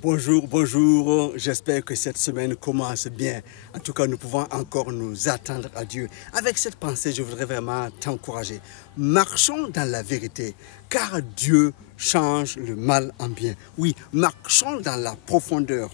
Bonjour, bonjour, j'espère que cette semaine commence bien. En tout cas, nous pouvons encore nous attendre à Dieu. Avec cette pensée, je voudrais vraiment t'encourager. Marchons dans la vérité, car Dieu change le mal en bien. Oui, marchons dans la profondeur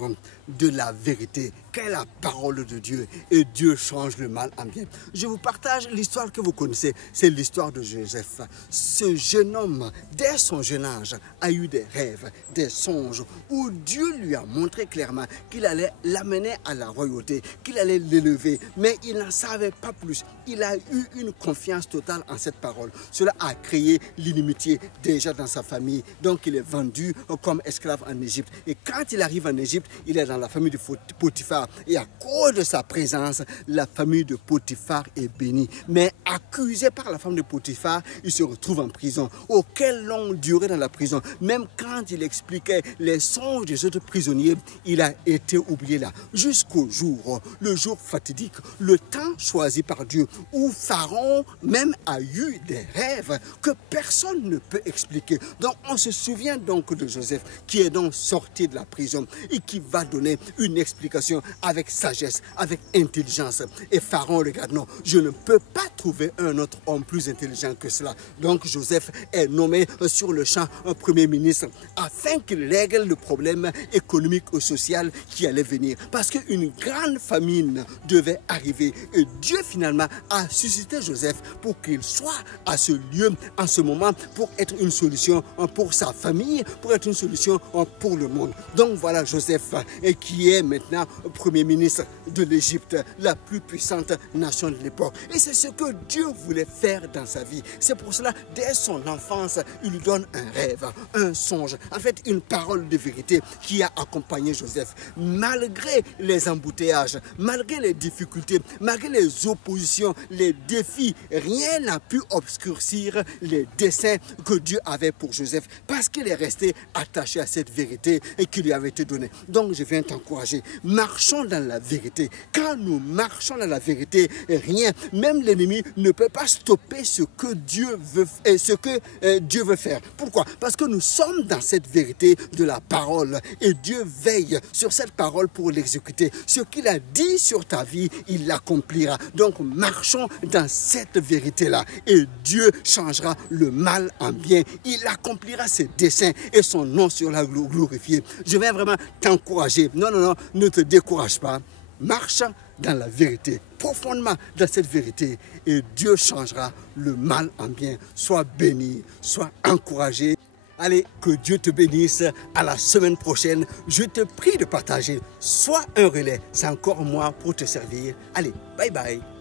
de la vérité, qu'est la parole de Dieu, et Dieu change le mal en bien. Je vous partage l'histoire que vous connaissez, c'est l'histoire de Joseph. Ce jeune homme, dès son jeune âge, a eu des rêves, des songes, où Dieu lui a montré clairement qu'il allait l'amener à la royauté, qu'il allait l'élever, mais il n'en savait pas plus. Il a eu une confiance totale en cette parole. Cela a créé l'inimitié déjà dans sa famille. Donc il est vendu comme esclave en Égypte. Et quand il arrive en Égypte, il est dans la famille de Potiphar. Et à cause de sa présence, la famille de Potiphar est bénie. Mais accusé par la femme de Potiphar, il se retrouve en prison. Oh, quelle longue durée dans la prison. Même quand il expliquait les songes des autres prisonniers, il a été oublié là. Jusqu'au jour, le jour fatidique, le temps choisi par Dieu, où Pharaon même a eu des rêves que personne ne peut expliquer. Donc on se souvient donc de Joseph qui est donc sorti de la prison et qui va donner une explication avec sagesse, avec intelligence. Et Pharaon regarde, non, je ne peux pas trouver un autre homme plus intelligent que cela. Donc Joseph est nommé sur le champ premier ministre afin qu'il règle le problème économique ou social qui allait venir. Parce qu'une grande famine devait arriver. Et Dieu finalement a suscité Joseph pour qu'il soit à ce lieu en ce moment pour être une solution pour sa famille, pour être une solution pour le monde. Donc voilà Joseph qui est maintenant premier ministre de l'Égypte, la plus puissante nation de l'époque. Et c'est ce que Dieu voulait faire dans sa vie. C'est pour cela, dès son enfance, il lui donne un rêve, un songe, en fait une parole de vérité qui a accompagné Joseph. Malgré les embouteillages, malgré les difficultés, malgré les oppositions, les défis, rien n'a pu obscurcir les desseins que Dieu avait pour Joseph parce qu'il est resté attaché à cette vérité et qui lui avait été donnée. Donc je viens t'encourager, marchons dans la vérité. Quand nous marchons dans la vérité, rien, même l'ennemi ne peut pas stopper ce que Dieu veut faire. Pourquoi? Parce que nous sommes dans cette vérité de la parole et Dieu veille sur cette parole pour l'exécuter. Ce qu'il a dit sur ta vie, il l'accomplira. Donc marchons dans cette vérité-là et Dieu changera le mal en bien. Il accomplira ses desseins et son nom sera glorifié. Je viens vraiment t'encourager. Non, non, non, ne te décourage pas. Marche dans la vérité, profondément dans cette vérité et Dieu changera le mal en bien. Sois béni, sois encouragé. Allez, que Dieu te bénisse. À la semaine prochaine. Je te prie de partager. Sois un relais. C'est encore moi pour te servir. Allez, bye bye.